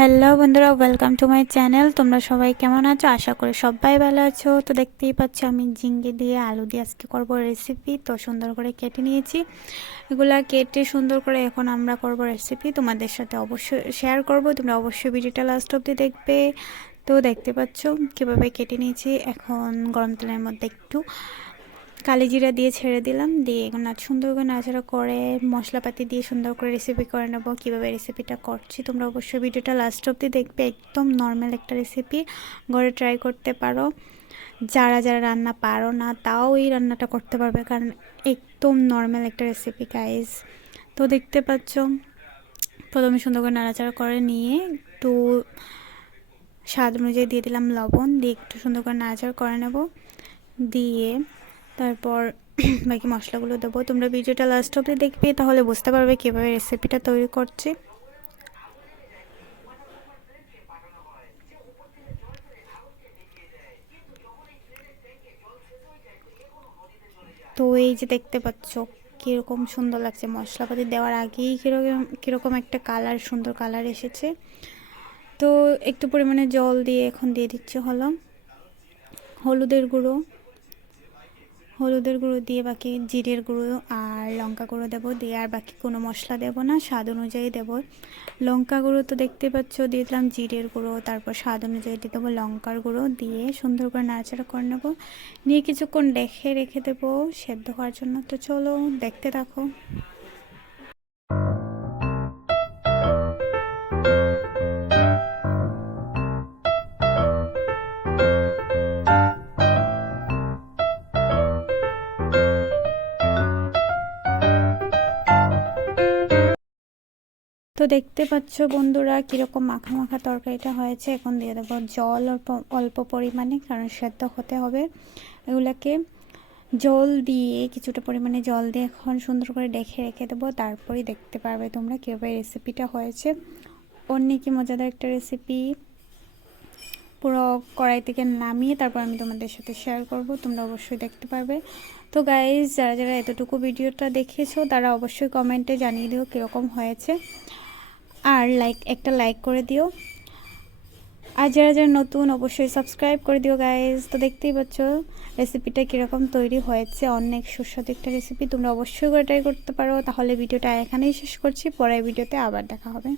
Hello বন্ধুরা welcome to my channel তোমরা সবাই কেমন আছো? আশা করি সবাই ভালো আছো। তো দেখতেই পাচ্ছ, আমি ঝিঙ্গে দিয়ে আলু দিয়ে আজকে করব রেসিপি তো সুন্দর করে কেটে নিয়েছি। এগুলা কেটে সুন্দর করে এখন আমরা করব রেসিপি তোমাদের সাথে অবশ্যই শেয়ার করব। তোমরা অবশ্যই ভিডিওটা লাস্ট অবধি দেখবে। তো দেখতে পাচ্ছ, কীভাবে কেটে নিয়েছি। এখন গরম তেলের মধ্যে একটু কালি জিরা দিয়ে ছেড়ে দিলাম। দিয়ে এখন সুন্দর করে নাড়াচাড়া করে মশলাপাতি দিয়ে সুন্দর করে রেসিপি করে নেব। কীভাবে রেসিপিটা করছি তোমরা অবশ্যই ভিডিওটা লাস্ট অব্দি দেখবে। একদম নর্মাল একটা রেসিপি ঘরে ট্রাই করতে পারো। যারা যারা রান্না পারো না, তাও এই রান্নাটা করতে পারবে। কারণ একদম নর্মাল একটা রেসিপি গাইজ তো দেখতে পাচ্ছ, প্রথমে সুন্দর করে নাড়াচাড়া করে নিয়ে একটু স্বাদ অনুযায়ী দিয়ে দিলাম লবণ। দিয়ে একটু সুন্দর করে নাড়াচাড়া করে নেব। দিয়ে তারপর বাকি মশলাগুলো দেবো। তোমরা ভিডিওটা লাস্ট অব্দি দেখবে, তাহলে বুঝতে পারবে কীভাবে রেসিপিটা তৈরি করছি। তো এই যে দেখতে পাচ্ছ, কীরকম সুন্দর লাগছে। মশলাপাতি দেওয়ার আগেই কীরকম কীরকম একটা কালার সুন্দর কালার এসেছে। তো একটু পরিমাণে জল দিয়ে এখন দিয়ে দিচ্ছে হলো হলুদের গুঁড়ো। হলুদের গুঁড়ো দিয়ে বাকি জিরের গুঁড়ো আর লঙ্কা গুঁড়ো দেবো দিয়ে আর বাকি কোনো মশলা দেব না, স্বাদ অনুযায়ী দেবো। লঙ্কা গুঁড়ো তো দেখতে পাচ্ছ, দিয়ে দিলাম জিরের গুঁড়ো, তারপর স্বাদ অনুযায়ী দিয়ে দেবো লঙ্কার গুঁড়ো, দিয়ে সুন্দর করে নাড়াচাড়া করে নেব। নিয়ে কিছুক্ষণ দেখে রেখে দেবো সেদ্ধ হওয়ার জন্য। তো চলো, দেখতে থাকো। তো দেখতে পাচ্ছ বন্ধুরা কীরকম মাখা মাখা তরকারিটা হয়েছে। এখন দিয়ে দেবো জল অল্প অল্প পরিমাণে, কারণ সেদ্ধ হতে হবে। এগুলাকে জল দিয়ে কিছুটা পরিমাণে জল দিয়ে এখন সুন্দর করে ডেকে রেখে দেবো। তারপরেই দেখতে পারবে তোমরা কীভাবে রেসিপিটা হয়েছে। অন্য কি মজাদার একটা রেসিপি পুরো কড়াই থেকে নামিয়ে তারপর আমি তোমাদের সাথে শেয়ার করব, তোমরা অবশ্যই দেখতে পারবে। তো গাইজ যারা যারা এতটুকু ভিডিওটা দেখেছ, তারা অবশ্যই কমেন্টে জানিয়ে দিও কীরকম হয়েছে। আর লাইক একটা লাইক করে দিও। আর যারা যারা নতুন, অবশ্যই সাবস্ক্রাইব করে দিও গাইজ তো দেখতেই পাচ্ছ রেসিপিটা কীরকম তৈরি হয়েছে। অনেক সুস্বাদু একটা রেসিপি তোমরা অবশ্যই করে ট্রাই করতে পারো। তাহলে ভিডিওটা এখানেই শেষ করছি। পরের ভিডিওতে আবার দেখা হবে।